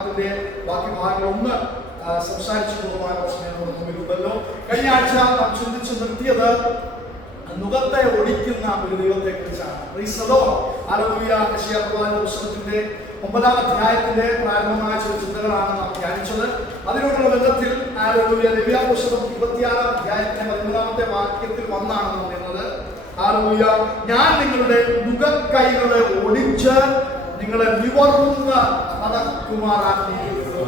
ബാക്കി ഭാഗങ്ങളൊന്ന് സംസാരിച്ചു പോകാനുള്ള സമയം നമുക്ക് മുമ്പിലുണ്ടല്ലോ. കഴിഞ്ഞ ആഴ്ച നാം ചിന്തിച്ചു നിർത്തിയത് നുകത്തെ ഒടിക്കുന്ന ഒരു ദൈവത്തെ കുറിച്ചാണ്. പുസ്തകത്തിന്റെ 9-ാം അധ്യായത്തിന്റെ പ്രാരംഭമായ ചില ചിന്തകളാണ് നാം ധ്യാനിച്ചത്. അതിനോടുള്ള ബന്ധത്തിൽ പുസ്തകം 26-ാം അധ്യായത്തിന്റെ 13-ാമത്തെ വാക്യത്തിൽ വന്നാണ് നാം നിന്നത്. ഞാൻ നിങ്ങളുടെ നുകക്കൈകളെ ഒടിച്ച് നിങ്ങളെ നിവർന്ന നടക്കുമാറാക്കിയിരിക്കുന്നു.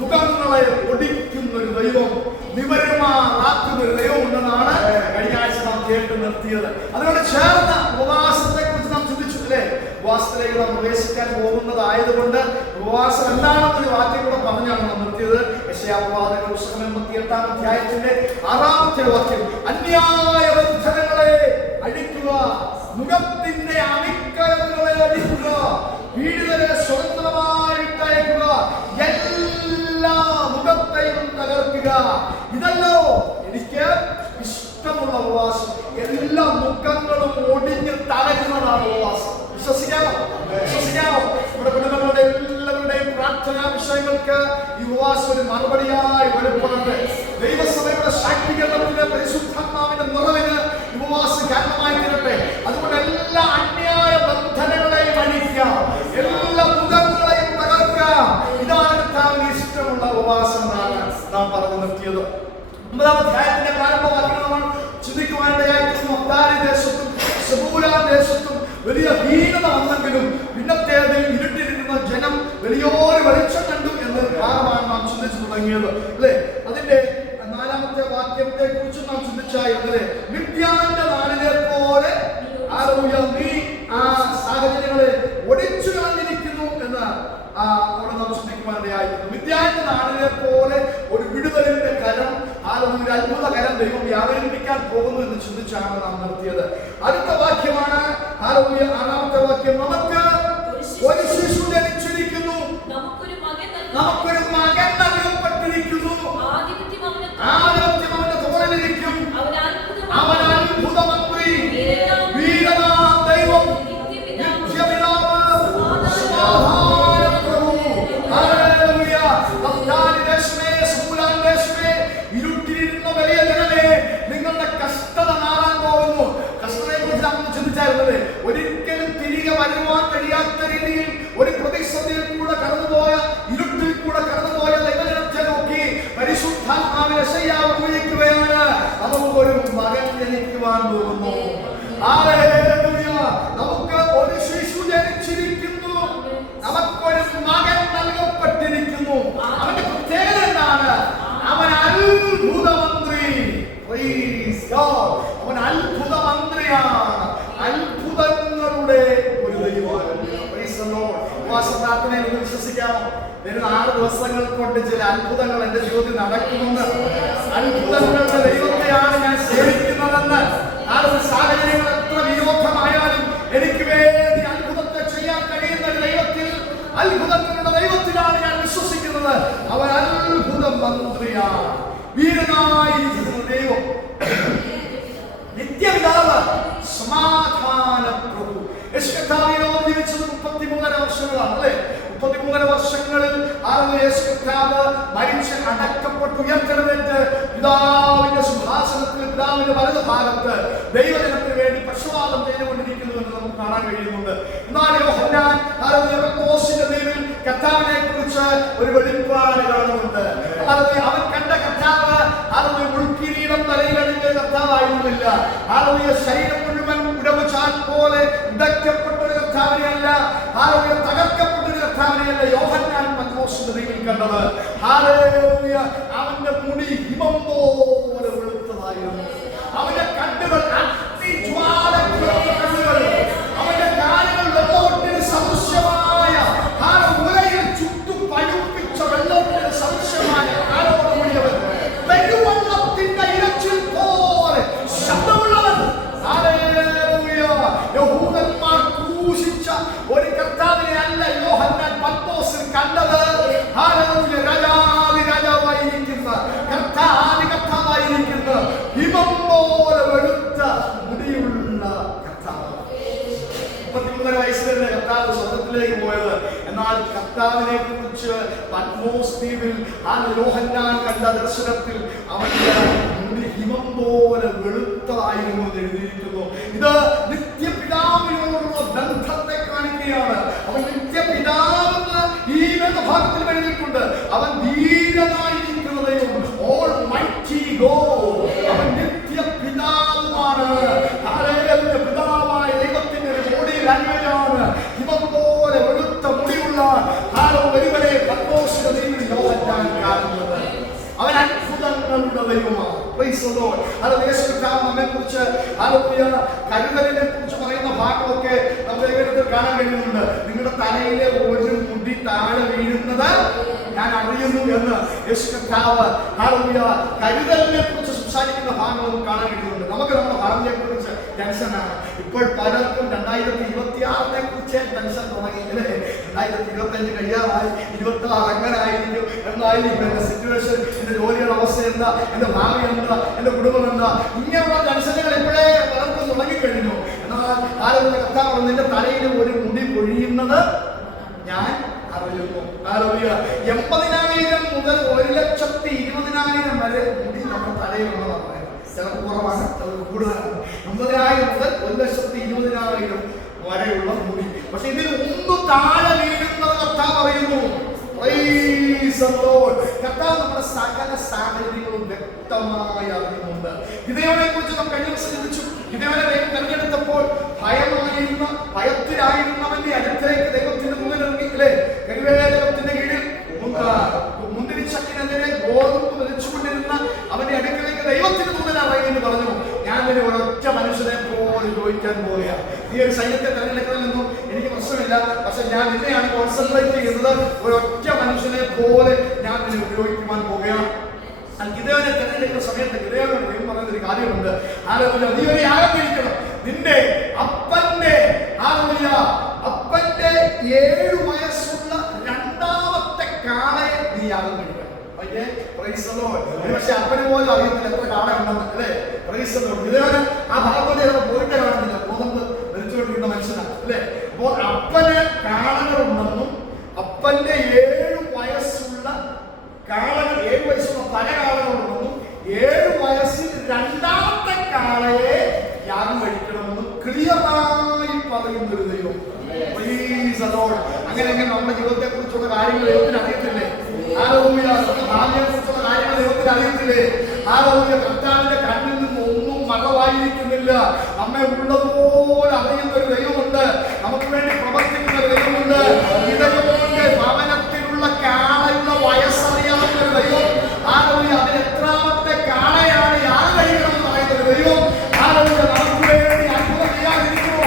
മുഖങ്ങളെ ഒടിക്കുന്ന ഒരു ദൈവം, നിവരുമാറാക്കുന്ന ഒരു ദൈവം ഉണ്ടെന്നാണ് കഴിഞ്ഞ ആഴ്ച നാം കേട്ട് നിർത്തിയത്. അതിനോട് ചേർന്ന ഉപവാസത്തെ കുറിച്ച് നാം ചിന്തിച്ചു അല്ലേ? ഉപവാസത്തിലേക്ക് നാം പ്രവേശിക്കാൻ പോകുന്നതായതുകൊണ്ട് ഉപവാസം എന്താണെന്നൊരു വാക്യം കൂടെ പറഞ്ഞാണ് നാം നിർത്തിയത്. യെശയ്യാപ്രവാചകന്റെ പുസ്തകം 88-ാം അധ്യായത്തിന്റെ 6-ാമത്തെ വാക്യം, അന്യായ ബന്ധനങ്ങളെ അഴിക്കുക, മുഖത്തിന്റെ അണിക്കയറുകളെ അഴിക്കുക, പീഡിതരെ സ്വതന്ത്രമായി വിട്ടയക്കുക, എല്ലാ മുഖത്തെയും തകർക്കുക. ഇതല്ലോ എനിക്ക് ഇഷ്ടമുള്ള ഉപവാസം. എല്ലാ മുഖങ്ങളും ഒടിഞ്ഞ് തകരുന്നതാണ് ഉപവാസം. വിശ്വസിക്കാമോ? നമ്മുടെ കുടുംബങ്ങളുടെ എല്ലാവരുടെയും പ്രാർത്ഥനാ വിഷയങ്ങൾക്ക് ഈ ഉപവാസം ഒരു മറുപടിയായി വെളിപ്പെടുന്നത്. ദൈവസഭയുടെ ശാക്തീകരണത്തിന്റെ പരിശുദ്ധാത്മാവിന്റെ നിറവിന് ഉപവാസം കാരണമായി തീരട്ടെ. അതുകൊണ്ട് എല്ലാ അന്യായ ബന്ധനങ്ങളെയും അഴിക്കാം, എല്ലാ മുഖങ്ങളെയും തകർക്കാം. ഇതാണ് കർത്താവിന് ഇഷ്ടമുള്ള ഉപവാസം എന്നാണ് നാം പറഞ്ഞു നിർത്തിയത്. 9-ാം അധ്യായത്തിന്റെ പ്രാരംഭവാക്യങ്ങൾ നമ്മൾ ചിന്തിക്കുവാനിടയായിരുന്നു. അബ്ദാരി ദേശത്തും സെബൂലാൻ ദേശത്തും വലിയ ഹീനത വന്നെങ്കിലും പിന്നത്തേതിൽ ഇരുട്ടിരിക്കുന്ന ജനം വലിയൊരു വെളിച്ചം കണ്ടു എന്നൊരു ഭാഗമാണ് നാം ചിന്തിച്ചു തുടങ്ങിയത് അല്ലേ? അതിന്റെ 4-ാമത്തെ വാക്യത്തെ കുറിച്ച് നാം ചിന്തിച്ചായിരുന്നല്ലേ? മിദ്യാന്റെ നാളിനെ പോലെ നീ ആ സാഹചര്യങ്ങളെ ഒടിച്ചു കളഞ്ഞിരിക്കുന്നു എന്ന് അവിടെ നാം ചിന്തിക്കുവാനിടയായിരുന്നു. മിദ്യാന്റെ നാളിനെ പോലെ ഒരു വിടുതലിന്റെ കരം, ഒരു അത്ഭുത കരം ദൈവം വ്യാപരിപ്പിക്കാൻ പോകുന്നു എന്ന് ചിന്തിച്ചാണ് നാം നിർത്തിയത്. അടുത്ത വാക്യമാണ് 6-ാമത്തെ വാക്യം, നമുക്ക് ഒരു ശിശു ജനിച്ചിരിക്കുന്നു, നമുക്കൊരു മകൻ നൽകപ്പെട്ടിരിക്കുന്നു, ആധിപത്യം അവന്റെ തോളിലിരിക്കും, അവൻ അത്ഭുതമന്ത്രി, വീരനാം ദൈവം, നിത്യപിതാവ്, സമാധാനപ്രഭു. ഹല്ലേലൂയ. അബ്ദാരി ദേശമേ, സെബൂലാൻ ദേശമേ, ഇരുട്ടിലിരുന്ന വലിയ ജനമേ, നിങ്ങളുടെ കഷ്ടത മാറാൻ പോകുന്നു. കഷ്ടതയെ കുറിച്ച് നമ്മൾ ചിന്തിച്ചായിരുന്നത്, ഒരിക്കലും തിരികെ വരുവാൻ കഴിയാത്ത രീതിയിൽ ഒരു പ്രതിസന്ധിയിൽ കൂടെ കടന്നുപോയ, ഇരുട്ടിൽ കൂടെ കടന്നുപോയ ദൈവജനത്തെ നോക്കി പരിശുദ്ധാത്മാവിനെ യെശയ്യാവ് ഉപയോഗിക്കുകയാണ്. നമുക്കൊരു മകൻ ജനിക്കുവാൻ പോകുന്നു. ഹല്ലേലൂയ. നമുക്ക് ഒരു ശിശു ജനിച്ചിരിക്കുന്നു, നമുക്കൊരു മകൻ നൽകപ്പെട്ടിരിക്കുന്നു. അവന്റെ പ്രത്യേകത എന്താണ്? അവൻ അത്ഭുതമന്ത്രി. അവൻ അത്ഭുതമന്ത്രിയാണ്, അത്ഭുതങ്ങളുടെ ഒരു ദൈവമാണ്. ഉപവാസപ്രാർത്ഥനയിൽ വിശ്വസിക്കാമോ? വരുന്ന 6 ദിവസങ്ങൾ കൊണ്ട് ചില അത്ഭുതങ്ങൾ എന്റെ ജീവിതത്തിൽ നടക്കുമെന്ന്. അത്ഭുതങ്ങളുടെ ദൈവത്തെയാണ് ഞാൻ സേവിക്കുന്നതെന്ന്. സാഹചര്യങ്ങൾ എത്ര വിരോധമായാലും എനിക്ക് വേണ്ടി അത്ഭുതത്തെ ചെയ്യാൻ കഴിയുന്ന ഒരു ദൈവത്തിൽ, അത്ഭുതങ്ങളുടെ ദൈവത്തിലാണ് ഞാൻ വിശ്വസിക്കുന്നത്. അവൻ അത്ഭുത മന്ത്രിയാണ്, വീരനായിരിക്കുന്ന ദൈവം, നിത്യപിതാവ്, സമാധാന പ്രഭു. യേശുക്രിസ്തുവിനോട് ജീവിച്ചത് 33 വർഷങ്ങളാണ് അല്ലേ? 33 വർഷങ്ങളിൽ യേശുക്രിസ്തു മരിച്ച് അടക്കപ്പെട്ട് ഉയർത്തെഴുന്നേറ്റ് പിതാവിന്റെ സിംഹാസനത്തിൽ, പിതാവിന്റെ വലതുഭാഗത്ത് ദൈവജനത്തിന് വേണ്ടി പക്ഷപാതം ചെയ്തുകൊണ്ടിരിക്കുന്നു എന്ന് നമുക്ക് കാണാൻ കഴിയുന്നുണ്ട്. എന്നാൽ യോഹന്നാൻ പത്മോസിന്റെ ദ്വീപിൽ കർത്താവിനെ കുറിച്ച് ഒരു വെളിപ്പാട് കാണുന്നുണ്ട്. അവൻ കണ്ട കർത്താവ് മുൾക്കിരീടം തലയിലണിഞ്ഞ കർത്താവായിരുന്നില്ല. ശരീരം മുഴുവൻ ഉടവുചാൽ പോലെ ഉടയ്ക്കപ്പെട്ട ഒരു കർത്താവിനെയല്ല, തകർക്കപ്പെട്ട ഒരു കർത്താവിനെയല്ല യോഹന്നാൻ പത്മോസിന്റെ ദ്വീപിൽ കണ്ടത്. അവന്റെ മുടി ഹിമം പോലെ വെളുത്തതായിരുന്നു. അവന്റെ കണ്ണുകൾ കണ്ണുകൾ, അവന്റെ കാലുകൾ വെള്ളോട്ടിന് സദൃശ്യമായ ഉലയിൽ ചുറ്റും പഴുപ്പിച്ച വെള്ളോട്ടിന് സദൃശ്യമായ കാലോട് കൂടിയവൻ, പെരുവെള്ളത്തിന്റെ ഇരച്ചിൽ പോലെ ശബ്ദമുള്ളവൻ. യഹൂദന്മാർ ക്രൂശിച്ച ഒരു കർത്താവിനെ അല്ല യോഹന്നാൻ പത്മോസിൽ കണ്ടത്. രാജാവായിരിക്കുന്ന കർത്താവ് കർത്താവിനെ കുറിച്ച് പത്മോസ് ദ്വീപിൽ യോഹന്നാൻ കണ്ട ദർശനത്തിൽ അവന്റെ മുടി ഹിമം പോലെ വെളുത്തതായിരുന്നു എന്ന് എഴുതിയിരിക്കുന്നു. ഇത് നിത്യപിതാവിനോടുള്ള ബന്ധത്തെ കാണിക്കുകയാണ്. അവൻ നിത്യപിതാവെന്ന് ഈ വേദഭാഗത്തിൽ എഴുതിയിട്ടുണ്ട്. അവൻ ധീരനായിരിക്കുന്നതും ഓൾമൈറ്റി ഗോഡ്, അവൻ നിത്യപിതാവുമാണ്. പിതാവായ ദൈവത്തിന്റെ ഒരു ബോഡി ലാംഗ്വേജാണ്. ഹിമം പോലെ വെളുത്ത മുടിയുള്ള ഒരുവനെ പത്മോസിന്റെ ദ്വീപിൽ യോഹന്നാൻ കാണുന്നത്. അവൻ അത്ഭുതങ്ങളുടെ ദൈവമാണ്. നമ്മെ കുറിച്ച് കരുതലിനെ കുറിച്ച് പറയുന്ന ഭാഗമൊക്കെ നമുക്ക് ഏകദേശം കാണാൻ കഴിയുന്നുണ്ട്. നിങ്ങളുടെ തലയിലെ ഒരു മുടി താഴെ വീഴുന്നത് ഞാൻ അറിയുന്നു എന്ന് യേശു കർത്താവ് കരുതലിനെ കുറിച്ച് സംസാരിക്കുന്ന ഭാഗം നമുക്ക് കാണാൻ കഴിയുന്നുണ്ട്. നമുക്ക് നമ്മുടെ ഭാവിയെ കുറിച്ച് ടെൻഷനാണ്. ഇപ്പോൾ പലർക്കും 2026 കുറിച്ച് ടെൻഷൻ തുടങ്ങി. 2025 കഴിയാറായി, 26 എങ്ങനെ ആയിരിക്കും, എന്തായിരിക്കും എന്റെ സിറ്റുവേഷൻ, എന്റെ ജോലിയുടെ അവസ്ഥ എന്താ, എന്റെ ഭാവി എന്താ, എന്റെ കുടുംബം എന്താ, ഇങ്ങനെയുള്ള ടെൻഷനുകൾ ഇപ്പോഴേ പലർക്കും തുടങ്ങിക്കഴിഞ്ഞു. എന്നാൽ ആരോഗ്യ കർത്താവ് നിന്റെ തലയിൽ ഒരു മുടി പൊഴിയുന്നത് ഞാൻ അറിയുന്നു. 80,000 മുതൽ 1,20,000 വരെ മുടി നമ്മുടെ തലയിലുള്ളതാണ് പറയുന്നത്. ചിലപ്പോൾ കുറവാണ്, ചിലപ്പോൾ കൂടുതലാണ്. 80,000 മുതൽ 1,20,000 വരെയുള്ള മുടി. പക്ഷെ ഇതിൽ ഒന്നും താഴെ വീഴുന്നത് കർത്താവ് പറയുന്നു. കർത്താവ് നമ്മുടെ സകല സാഹചര്യങ്ങളും വ്യക്തമായി അറിയുന്നുണ്ട്. ഗിദെയോനെ കുറിച്ച് നാം കഴിഞ്ഞ ദിവസം ചിന്തിച്ചു. ഗിദെയോനെ ദൈവം തെരഞ്ഞെടുത്തപ്പോൾ ഭയത്തിലായിരുന്നവന്റെ അടുത്തേക്ക് ദൈവത്തിന്റെ മുന്നിൽ ഇറങ്ങിയില്ലേ? ദൈവത്തിന്റെ കീഴിൽ മുന്തിരിച്ചക്കിനെതിരെ ഗോതമ്പ് വലിച്ചുകൊണ്ടിരുന്ന അവന്റെ അടുക്കലേക്ക് ദൈവത്തിന്റെ മുന്നിൽ ഇറങ്ങി പറഞ്ഞു, ഞാൻ ഒരു ഒരൊറ്റ മനുഷ്യനെ പോലെ ചോദിക്കാൻ പോവുകയാണ്. നീ ഒരു സൈന്യത്തെ തെരഞ്ഞെടുക്കണമെന്നും എനിക്ക് പ്രശ്നമില്ല, പക്ഷെ ഞാൻ നിന്നെയാണ് കോൺസെൻട്രേറ്റ് ചെയ്യുന്നത്. ഒരൊറ്റ മനുഷ്യനെ പോലെ ഞാൻ നിന്നെ ഉപയോഗിക്കുവാൻ പോവുകയാണ്. ഗിദെയോനെ തെരഞ്ഞെടുക്കുന്ന സമയത്ത് ഗിദെയോനോട് ദൈവം പറയുന്ന ഒരു കാര്യമുണ്ട്. നീ ഒരു യാഗം കഴിക്കണം. നിന്റെ അപ്പന്റെ 7 വയസ്സുള്ള രണ്ടാമത്തെ കാളയെ നീ യാഗം കഴിക്കണം. പക്ഷെ അപ്പന് പോലും അറിയത്തില്ല എത്ര കാള ഉണ്ടെന്ന് അല്ലേ? ഗിദെയോന് ആ ഭാഗത്തോടെ പോയിട്ട് കാണുന്നില്ല. ഗോതമ്പ് ധരിച്ചുകൊണ്ടിരിക്കുന്ന മനുഷ്യനാണ് അല്ലേ? അപ്പോൾ അപ്പന് കാളകളുണ്ടെന്നും അപ്പന്റെ 7 വയസ്സുള്ള കാളകൾ, 7 വയസ്സുള്ള പല കാളകളുണ്ടെന്നും 7 വയസ്സിൽ രണ്ടാമത്തെ കാളയെ യാഗം കഴിക്കണമെന്നും ക്ലിയറായി പറയുന്നൊരു ദൈവം. അങ്ങനെ നമ്മുടെ ജീവിതത്തെ കുറിച്ചുള്ള കാര്യങ്ങൾ ദൈവത്തിന് അറിയത്തില്ലേ? ഭാവിയെ കുറിച്ചുള്ള കാര്യങ്ങൾ ദൈവത്തിന് അറിയത്തില്ലേ? കർത്താവിന്റെ കണ്ണിൽ നിന്ന് ഒന്നും മറവായിരിക്കുന്നില്ല. നമ്മെ ഉള്ളതുപോലെ അറിയുന്ന ഒരു ദൈവമുണ്ട്. നമുക്ക് വേണ്ടി പ്രവർത്തിക്കുന്ന ഒരു ദൈവമുണ്ട്. ഇതേപോലെ ഭവനത്തിലുള്ള കാളയുള്ള വയസ്സറിയാവുന്ന ഒരു ദൈവം. അതിന് എത്രാമത്തെ കാളയാണ് യാഗം കഴിക്കണമെന്ന് പറയുന്ന ഒരു ദൈവം. നമുക്ക് വേണ്ടി അത്ഭുതം ചെയ്യാതിരിക്കുമോ?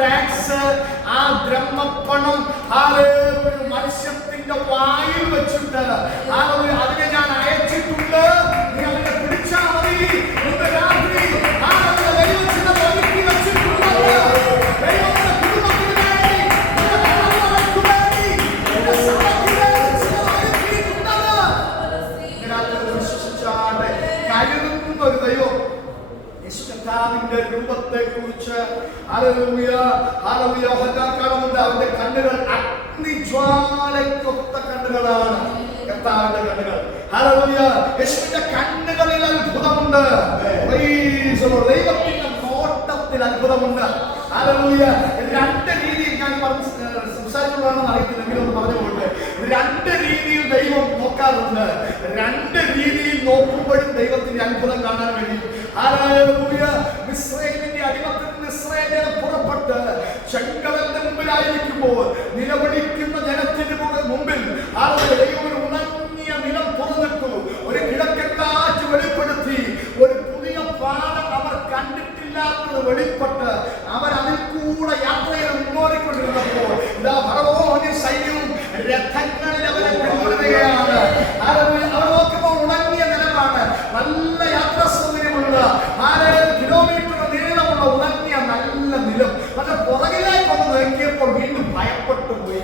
ടാക്സ്, ആ ബ്രഹ്മപ്പണം മത്സ്യത്തിന്റെ വായിൽ വെച്ചിട്ട് അതിനെ ഞാൻ അയച്ചിട്ടുണ്ട്. നീ അവനെ പിടിച്ചാൽ മതി. ഇന്ന് രാത്രി ദൈവത്തിന് ഒരുക്കി വെച്ചിട്ടുള്ളത് ദൈവത്തിന്റെ കുടുംബത്തിന് വേണ്ടി, തലമുറയ്ക്ക് വേണ്ടി, സഭയ്ക്ക് വേണ്ടി വിശ്വസിച്ചാട്ടെ. കരുതുന്ന ഒരു ദൈവം യേശുകർത്താവിന്റെ രൂപത്തെ കുറിച്ച് കാണുന്നുണ്ട്. അവന്റെ കണ്ണുകൾ അഗ്നിജ്വാലയ്ക്കൊത്ത കണ്ണുകളാണ് കർത്താവിന്റെ കണ്ണുകൾ. യേശുവിന്റെ കണ്ണുകളിൽ അത്ഭുതമുണ്ട്. ദൈവത്തിന്റെ നോട്ടത്തിൽ അത്ഭുതമുണ്ട്. രണ്ട് രീതിയിൽ ഞാൻ സംസാരിക്കുമ്പോഴാണെന്ന് അറിയത്തില്ലെങ്കിലും ഒന്ന് പറഞ്ഞുകൊണ്ട്, രണ്ട് രീതിയിൽ ദൈവം നോക്കാറുണ്ട്. രണ്ട് രീതിയിൽ നോക്കുമ്പോഴും ദൈവത്തിന്റെ അത്ഭുതം കാണാൻ വേണ്ടി. മിസ്രയീമിന്റെ അടിമത്തിൽ നിന്ന് ഇസ്രായേൽ പുറപ്പെട്ട് ചെങ്കടലിന്റെ മുമ്പിലായിരിക്കുമ്പോൾ നിലവിളിക്കുന്ന ജനത്തിന് മുമ്പിൽ ദൈവം ഒരു ഉണങ്ങിയ നിലം തുറന്നിട്ടു. ഒരു കിഴക്കൻ കാറ്റ് വെളിപ്പെടുത്തി. ഒരു പുതിയ പാലം അവർ കണ്ടിട്ടില്ലാത്തത് വെളിപ്പെട്ട് അവർ അതിൽ കൂടെ യാത്രയിൽ മുന്നോടിക്കൊണ്ടിരുന്നപ്പോൾ ഇതാ ഫറവോന്റെ സൈന്യവും രഥങ്ങളിൽ അവരെ പിന്തുടരുകയാണ്. അവർ നോക്കുമ്പോൾ ഉണങ്ങിയ നിലമാണ്. നല്ല യാത്രാ സൗകര്യമുള്ള 6 കിലോമീറ്റർ നീളമുള്ള ഉണങ്ങിയ നല്ല നിലം. പക്ഷെ പുറകിലേക്ക് വന്ന് നോക്കിയപ്പോൾ വീണ്ടും ഭയപ്പെട്ടു പോയി.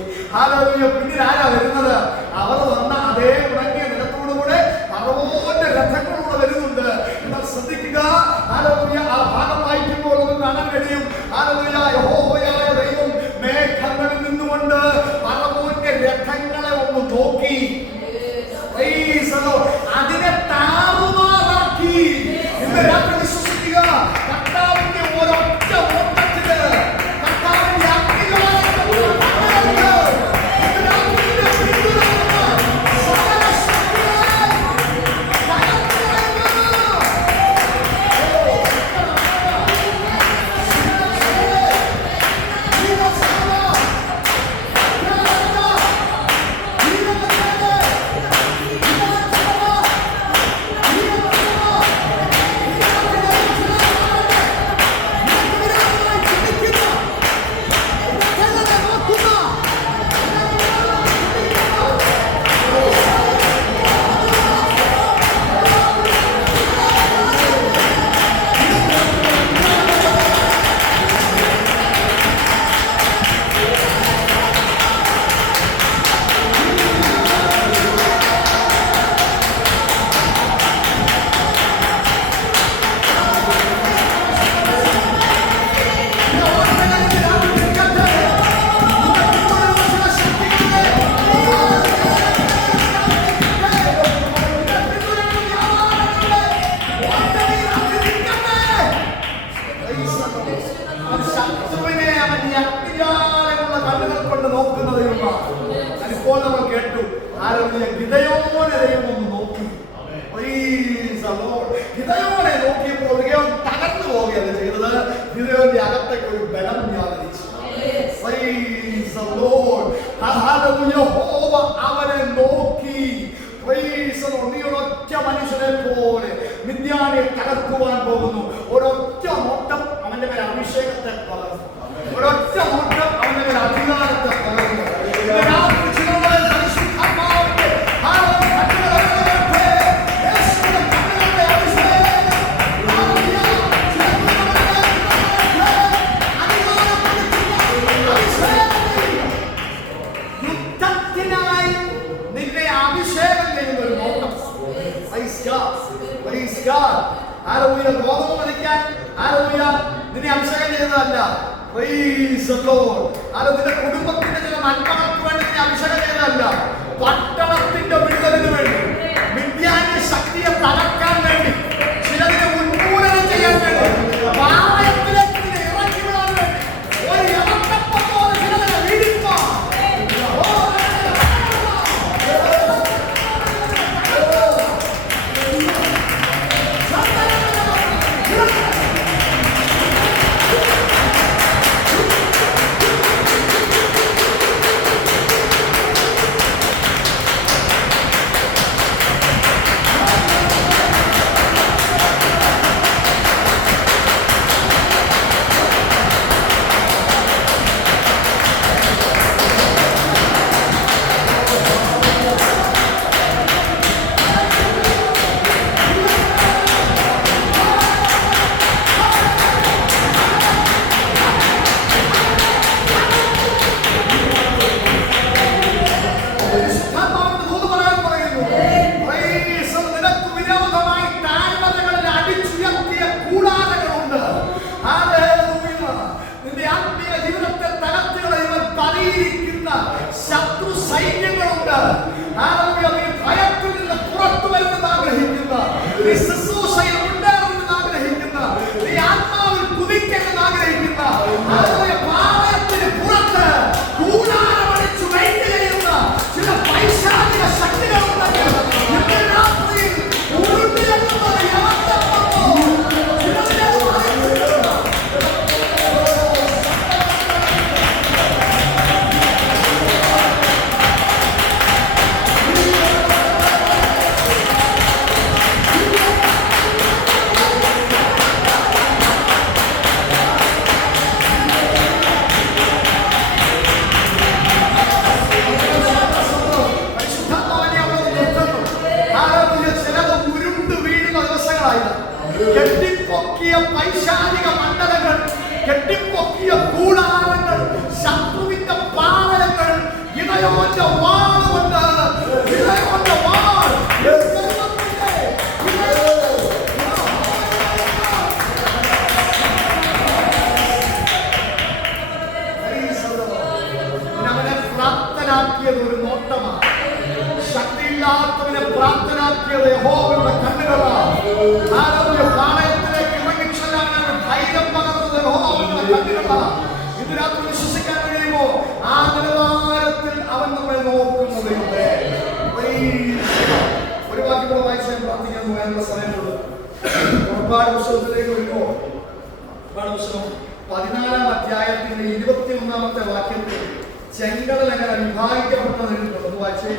പിന്നീട് ആരാ വരുന്നത്? അവർ വന്ന അതേ ഉണങ്ങിയ നിലത്തോടുകൂടെ ഫറവോന്റെ രഥങ്ങളൂടെ വരുന്നുണ്ട്. എന്നാൽ ശ്രദ്ധിക്കുക, ആ ഭാഗം വായിക്കുമ്പോൾ നമുക്ക് കാണാൻ കഴിയും. യഹോവയായ ദൈവം മേഘങ്ങളിൽ നിന്നുകൊണ്ട് ഫറവോന്റെ രഥങ്ങളെ ഒന്ന് നോക്കി അതിനെ താറുമാറാക്കി. ഇന്ന് രാത്രി വിശ്വസിക്കുക, കർത്താവിന്റെ ഒരൊറ്റ ഓട്ടത്തില് കർത്താവിന്റെ ഇപ്പോൾ നമ്മൾ കേട്ടു. ഗിദെയോനെ ദൈവം ഒന്ന് നോക്കി. ഗിദെയോനെ നോക്കിയപ്പോൾ ദൈവം തകർന്നു പോവുകയല്ല ചെയ്തത്. ഗിദെയോന്റെ അകത്തേക്ക് ഒരു ബലം വ്യാപരിച്ചു. അവനെ നോക്കി. നീ ഒരൊറ്റ മനുഷ്യനെ പോലെ മിദ്യാനെ തകർക്കുവാൻ പോകുന്നു. ഒരൊറ്റ നോട്ടം അവന്റെ മേൽ അഭിഷേകത്തെ പകർന്നു. ഒരൊറ്റ നോട്ടം അവന്റെ മേൽ അധികാരത്തെ പകർന്നു. നിന്നെ അഭിഷേകം ചെയ്തതല്ല. നിന്റെ കുടുംബത്തിന്റെ ചില നന്മകൾക്ക് വേണ്ടി നിന്നെ അഭിഷേകം ചെയ്തതല്ല. പട്ടണത്തിന്റെ വിടുതലിന് വേണ്ടി, മിദ്യാന്റെ ശക്തിയെ തകർക്കാൻ വേണ്ടി, ചിലതിനെ ഉന്മൂലനം ചെയ്യാൻ വേണ്ടി, പാളയത്തിലേക്ക് നിന്നെ ഇറക്കി വിടാൻ വേണ്ടി, ഒരു ഇറക്കപ്പം പോലെ ചിലതിനെ വീഴിപ്പാൻ. നീ ഭയത്തിൽ നിന്ന് പുറത്തു വരുന്നത് ആഗ്രഹിക്കുന്ന, നീ ശുശ്രൂഷയിൽ മുന്നേറുന്നത് ആഗ്രഹിക്കുന്ന, നീ ആത്മാവിൽ കുതിക്കുന്നത് ആഗ്രഹിക്കുന്ന, പാളയത്തിന് പുറത്ത് കൂടാരമടിച്ചു വെയിറ്റ് ചെയ്യുന്ന ചില പൈശാചിക ശക്തികളുണ്ടെങ്കിൽ ഇന്ന് രാത്രിയിൽ ഉരുണ്ടിയെത്തുന്നത് യാത്രപ്പോ ചിലതിനെ കെട്ടിപ്പൊക്കിയ പൈശാചിക മണ്ഡലങ്ങൾ, കെട്ടിപ്പൊക്കിയ കൂടാരങ്ങൾ, ശത്രുവിന്റെ പാളയങ്ങൾ, ഇടയോന്റെ വാളുകൊണ്ട്, ഇടയോന്റെ വാൾ അവനെ പ്രാപ്തനാക്കിയത് ഒരു നോട്ടമാണ്. ശക്തിയില്ലാത്തവനെ പ്രാപ്തനാക്കിയത് യഹോവയുടെ കണ്ണുകളാണ്. പാളയത്തിലേക്ക് ഇറങ്ങിച്ചെല്ലാൻ ധൈര്യം പകർന്നത് യഹോവയുടെ കണ്ണുകളാണ്. ഇത് രാത്രി വിശ്വസിക്കാൻ കഴിയുമോ? ആ നിലവാരത്തിൽ അവൻ നമ്മളെ നോക്കുന്നതുണ്ട്. ഒരു വാക്യം കൂടെ വായിച്ചാൽ പ്രാർത്ഥിക്കാൻ പോകാനുള്ള സമയമുള്ളൂ. ഒരുപാട് പുസ്തകത്തിലേക്ക് വരുമ്പോൾ ഒരുപാട് പുസ്തകം 14-ാം അധ്യായത്തിന്റെ 21-ാമത്തെ വാക്യത്തിൽ ചെങ്കടൽ എങ്ങനെ വിഭാഗിക്കപ്പെട്ടത് എഴുതുന്നത് വായിച്ചേ.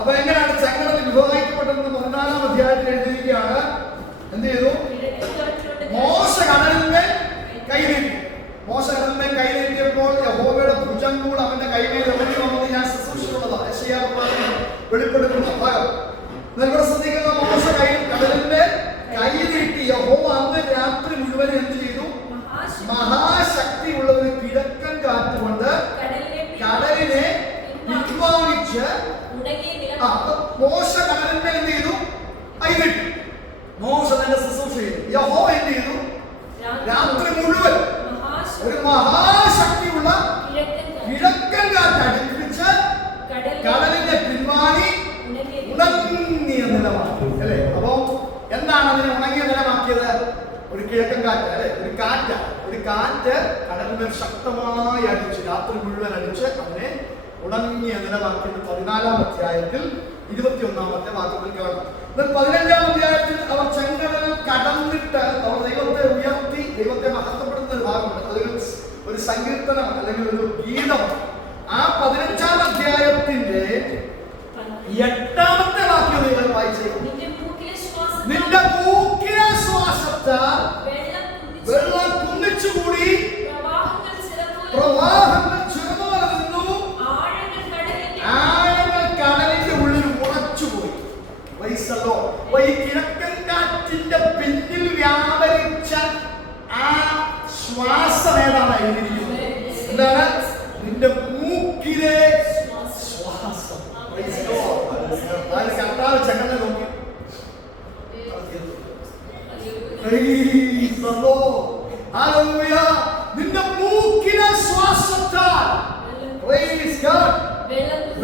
അപ്പൊ എങ്ങനെയാണ് ചെങ്കടൽ വിഭാഗിക്കപ്പെട്ടതെന്ന് 14-ാം അധ്യായത്തിൽ എഴുതിയിരിക്കുകയാണ്. എന്ത് ചെയ്തു? മോശ കടലിന്മേൽ കൈനീട്ടി. മോശ കടലിന്മേൽ കൈനീട്ടിയപ്പോൾ യഹോവയുടെ ഭുജം കൂടെ അവന്റെ കൈമേൽ ഇറങ്ങി വന്നത് ഞാൻ ശുശ്രൂഷിക്കുന്നതാണ്. യെശയ്യാ വെളിപ്പെടുത്തുന്ന ഭാഗം നിങ്ങൾ ശ്രദ്ധിക്കുന്ന. മോശ കടലിന്മേൽ കൈ നീട്ടി യഹോവ അന്ന് രാത്രി മുഴുവൻ എന്ത് ചെയ്തു? മഹാശക്തിയുള്ള ഒരു കിഴക്കൻ കാറ്റ് കൊണ്ട് കടലിനെ പിൻവാങ്ങിച്ച് മോശ കടലിന്മേൽ എന്ത് ചെയ്തു? കൈ നീട്ടി. മോശ തന്നെ ശുശ്രൂഷ ചെയ്തു. യഹോവ എന്ത് ചെയ്തു? രാത്രി മുഴുവൻ ഒരു മഹാശക്തിയുള്ള കിഴക്കൻ കാറ്റ് അടുപ്പിച്ച് കടലിനെ പിൻവാങ്ങി ഉണങ്ങിയ നിലമാക്കി അല്ലെ. അപ്പൊ എന്താണ് അതിനെ ഉണങ്ങിയ നിലമാക്കിയത്? ഒരു കിഴക്കൻ കാറ്റ് അല്ലെ, ഒരു കാറ്റ് കടലിനെ ശക്തമായി അടിച്ച് രാത്രി മുഴുവൻ അടിച്ച് അതിനെ ഉണങ്ങിയ നിലമാക്കിയത് 14-ാം അധ്യായത്തിൽ 21-ാമത്തെ വാക്യത്തിൽ കാണും. 15-ാം അധ്യായത്തിൽ അവർ ചെങ്കടലിൽ കടന്നിട്ട് അവർ ദൈവത്തെ ഉയർത്തി ദൈവത്തെ മഹത്വപ്പെടുന്ന ഒരു ഭാഗമുണ്ട്. അതിൽ ഒരു സങ്കീർത്തനം അല്ലെങ്കിൽ ഒരു ഗീതം. ആ 15-ാം അധ്യായത്തിന്റെ 8-ാമത്തെ വാക്യം നിങ്ങൾ വായിച്ചേ. നിന്റെ മൂക്കിലെ ശ്വാസത്താൽ വെള്ളം കുന്നിച്ചുകൂടി, പ്രവാഹങ്ങൾ ചിറന്നു വളർന്നു, ആഴങ്ങൾ കടലിന്റെ ഉള്ളിൽ ഉറച്ചുപോയി. ഈ കിഴക്കൻ കാറ്റിന്റെ പിന്നിൽ വ്യാപരിച്ച ആ ശ്വാസം ഏതാണ് എഴുതിയിരിക്കുന്നത്? എന്താണ്? നിന്റെ മൂക്കിലെ ശ്വാസം. കർത്താവ് ചെങ്കടൽ നോക്കി നിന്റെ മൂക്കിലെ ശ്വാസത്താൽ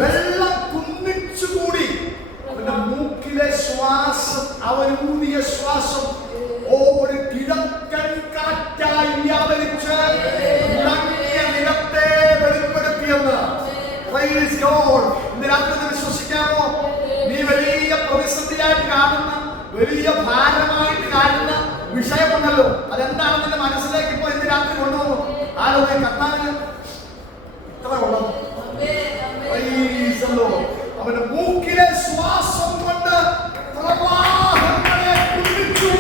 വെള്ളം കുന്നിച്ചുകൂടി. അവന്റെ മൂക്കിലെ ശ്വാസം, അവനൂതിയ ശ്വാസം ഒരു കിഴക്കൻ കാറ്റായി വ്യാപരിച്ച് നിലത്തെ വെളിപ്പെടുത്തിയെന്ന്. ഇന്ന് രാത്രി വിശ്വസിക്കാമോ? നീ വലിയ പ്രതിസന്ധിയായിട്ട് കാണുന്ന, വലിയ ഭാരമായിട്ട് കാണുന്ന വിഷയമുണ്ടല്ലോ, അതെന്താണ് നിന്റെ മനസ്സിലേക്ക് ഇപ്പൊ ഇന്ന് രാത്രി കൊണ്ടുവന്നു? ആലോചന കർത്താവിന് ഇത്ര ഉള്ളത്. അവന്റെ മൂക്കിലെ ശ്വാസം കൊണ്ട് പ്രവാഹങ്ങളെ കുടിച്ചു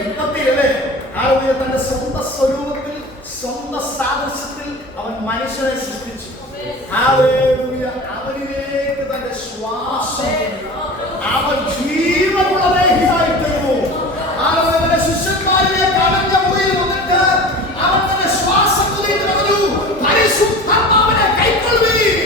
ഉൽപ്പത്തിയിലല്ലേ തന്റെ സ്വന്തം സ്വരൂപത്തിൽ സ്വന്തം സാദൃശ്യത്തിൽ അവൻ മനുഷ്യനെ സൃഷ്ടിച്ചു. അവനിലേക്ക് തന്റെ ശ്വാസം അവൻ ജീവനുള്ള ദേഹിയായി തീർന്നു. അവന്റെ ശിഷ്യന്മാരിലേക്ക് അടഞ്ഞ മുറിയിൽ വന്നിട്ട് അവൻ തന്റെ ശ്വാസം കുതിയിട്ട് പറഞ്ഞു, പരിശുദ്ധാത്മാവിനെ കൈക്കൊള്ളുവീൻ.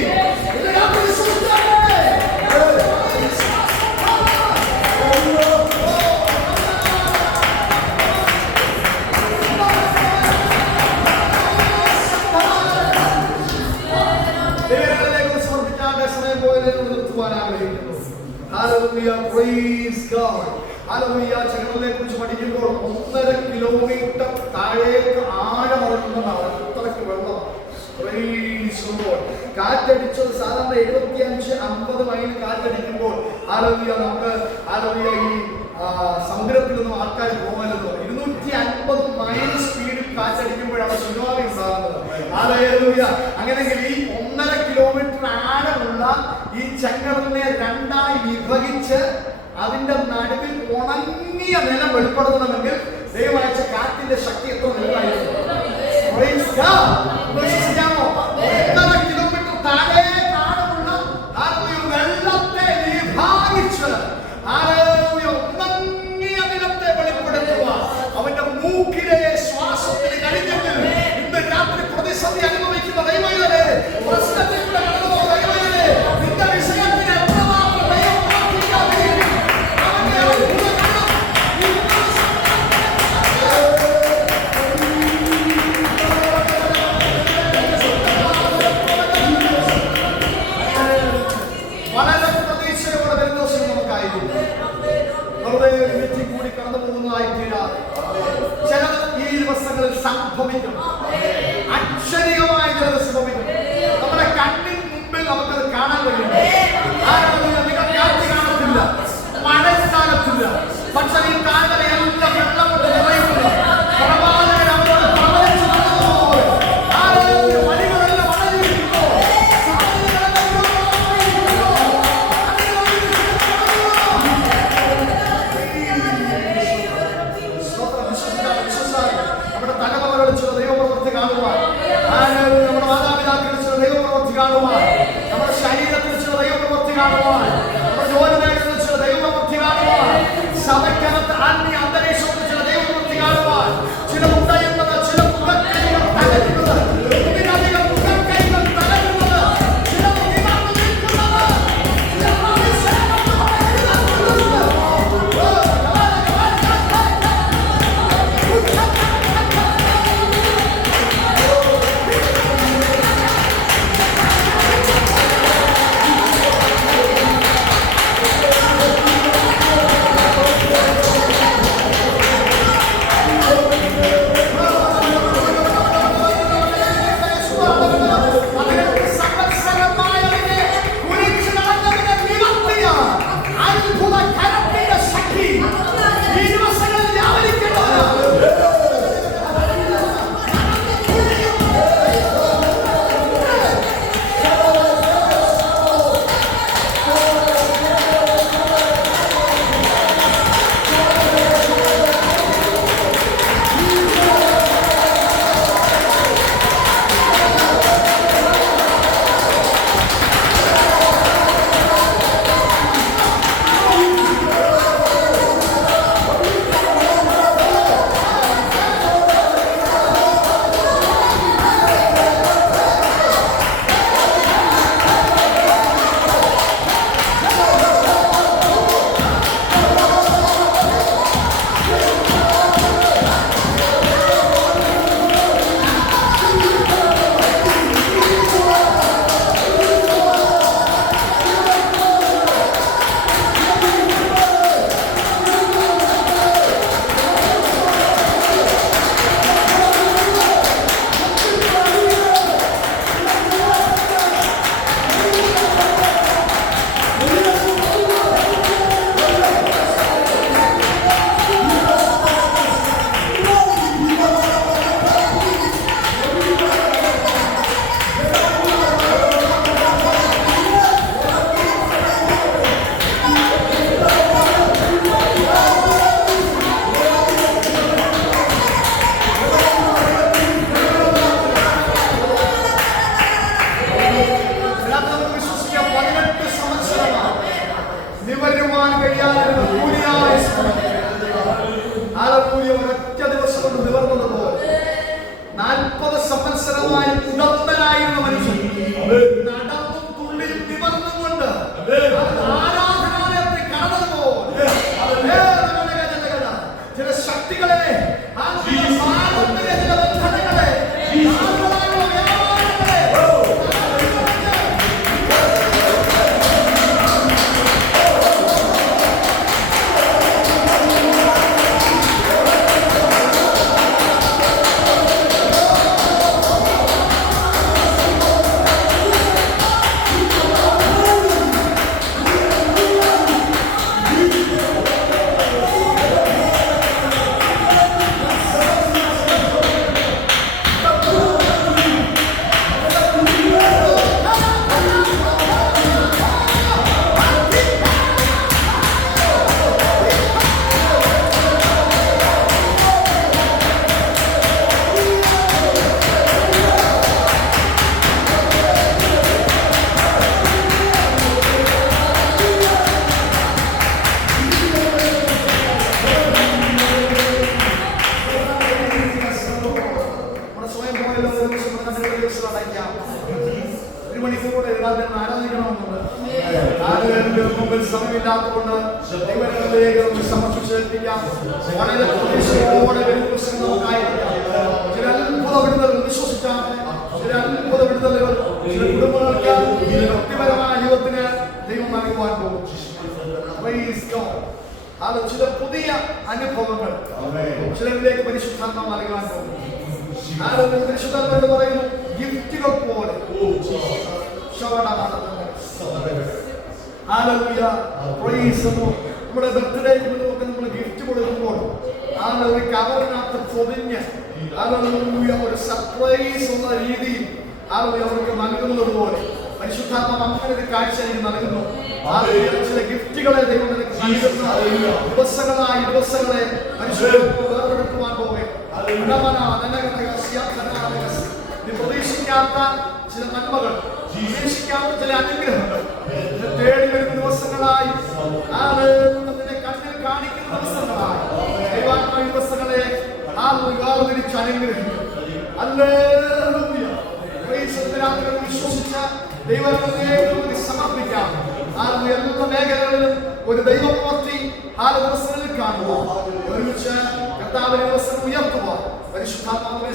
ചങ്ങലയെ കുറിച്ച് പഠിക്കുമ്പോൾ 1.5 കിലോമീറ്റർ താഴേക്ക് ആഴമറിയുന്നതാണ്. അത്രയ്ക്ക് വെള്ളം. കാറ്റടിച്ചത് സാധാരണ 75-50 മൈൽ കാറ്റടിക്കുമ്പോൾ നമുക്ക് ഈ സമുദ്രത്തിലൊന്നും ആൾക്കാർ പോകരുത്. 250 മൈൽ സ്പീഡിൽ കാറ്റടിക്കുമ്പോഴാണ് സുനാമി ഉണ്ടാകുന്നത്. അങ്ങനെയെങ്കിൽ ഈ 1.5 കിലോമീറ്റർ ആഴമുള്ള ഈ ചെങ്കടലിനെ രണ്ടായി വിഭജിച്ച് അതിന്റെ നടുവിൽ ഉണങ്ങിയ നിലം വെളിപ്പെടുത്തണമെങ്കിൽ ദൈവമയച്ച കാറ്റിന്റെ ശക്തി എത്ര വലുതായിരുന്നു. 1.5 കിലോമീറ്റർ താഴെ ആഴമുള്ള വെള്ളത്തെ വിഭാഗിച്ച് ഉണങ്ങിയ നിലത്തെ വെളിപ്പെടുത്തുക അവന്റെ മൂക്കിലെ ശ്വാസത്തിന് കഴിഞ്ഞെങ്കിൽ ഇന്ന് രാത്രി പ്രതിസന്ധി അനുഭവിക്കുന്ന ദൈവമേ, പ്രശ്നത്തിലൂടെ കടന്നു ദൈവമേ, നിന്റെ വിഷയത്തിന് എത്രമാത്രം ദൈവം വളരെ പ്രതീക്ഷയോടെ വരുന്ന ദിവസം നമുക്കായിരുന്നു. വെറുതെ വെറ്റി കൂടി കടന്നു പോകുന്നതായി തീരാതെ ചിലത് ഈ ദിവസങ്ങളിൽ സംഭവിക്കും. അക്ഷരികമായ ചിലത് സംഭവിക്കും. നമ്മുടെ കണ്ണിന് മുമ്പിൽ നമുക്കത് കാണാൻ കഴിയും. നിങ്ങൾ കാറ്റ് കാണത്തില്ല, മഴക്കാലത്തില്ല, പക്ഷെ ഈ കാലങ്ങളെല്ലാം വെള്ളം കൊണ്ട് നിറയുന്നു. പ്രവാചകൻ അവരോട് പ്രവചിച്ചു നടന്നതുപോലെ വഴികളെല്ലാം വളരെയിരിക്കുന്നു. നമ്മുടെ തലമുറകളിൽ ചില ദൈവപ്രവൃത്തി കാണുവാൻ, നമ്മുടെ മാതാപിതാക്കളിൽ ചില ദൈവപ്രവൃത്തി കാണുവാൻ, നമ്മുടെ ശരീരത്തിൽ ചില കാണുവാൻ കഴിയാതിരുന്ന കൂലിയായ ഒരൊറ്റ ദിവസം കൊണ്ട് നിവർന്നതുപോലെ 40 സംവത്സരമായി ഉടമ്പനായിരുന്ന മനുഷ്യൻ നടന്നും തുള്ളിയും നിവർന്നുകൊണ്ട് ആരാധനാലയത്തിൽ കടന്നതുപോലെ ചില ശക്തികളെ ചില ബന്ധനങ്ങളെ സമയമില്ലാത്തതുകൊണ്ട് സമർപ്പിച്ചേൽപ്പിക്കാം. വളരെ പ്രതീക്ഷയോടെ നമുക്കായിരിക്കാം. ചില അത്ഭുത വിടുതലുകൾ വിശ്വസിച്ചാണ്. ചില അത്ഭുത വിടുതലുകൾ ചില കുടുംബങ്ങൾക്ക് വ്യക്തിപരമായ ജീവിതത്തിന് ദൈവം നൽകുവാൻ പോകും. അത് ചില പുതിയ അനുഭവങ്ങൾ ചിലരിലേക്ക് പരിശുദ്ധാത്മാവ് നൽകുവാൻ പോകും. പരിശുദ്ധാത്മാവ് എന്ന് പറയുന്നു ഗിഫ്റ്റുകൾ പോലെ നമ്മുടെ ബർത്ത്ഡേക്ക് ഒക്കെ നമ്മൾ ഗിഫ്റ്റ് കൊടുക്കുമ്പോൾ ഒരു കവറിനകത്ത് പൊതിഞ്ഞ് ഒരു സർപ്രൈസ് എന്ന രീതിയിൽ അവർക്ക് നൽകുന്നത് പോലെ പരിശുദ്ധാത്മാവ് അങ്ങനെ ഒരു കാഴ്ച എനിക്ക് നൽകുന്നു. ചില ഗിഫ്റ്റുകളെ ദൈവം ദിവസങ്ങളെ വേർപെടുത്തുവാൻ പോവുകയാണ്. പ്രതീക്ഷിക്കാത്ത ചില നന്മകൾ, പ്രതീക്ഷിക്കാത്ത ചില അനുഗ്രഹങ്ങൾ തേടി വരുന്ന ദിവസങ്ങളായി നിന്നെ കണ്ണിൽ കാണിക്കുന്ന ദിവസങ്ങളായി ദൈവാത്മാ ദിവസങ്ങളെ വേർതിരിച്ച് അനുഗ്രഹിക്കും. വിശ്വസിച്ച ദൈവത്തെ സമർപ്പിക്കാം. എല്ലാ മേഖലകളിലും ഒരു ദൈവപ്രവൃത്തി ദിവസങ്ങളിൽ കാണുക, ഒരുമിച്ച് കർത്താവിനെ ദിവസം ഉയർത്തുക. പരിശുദ്ധാത്മാവിനെ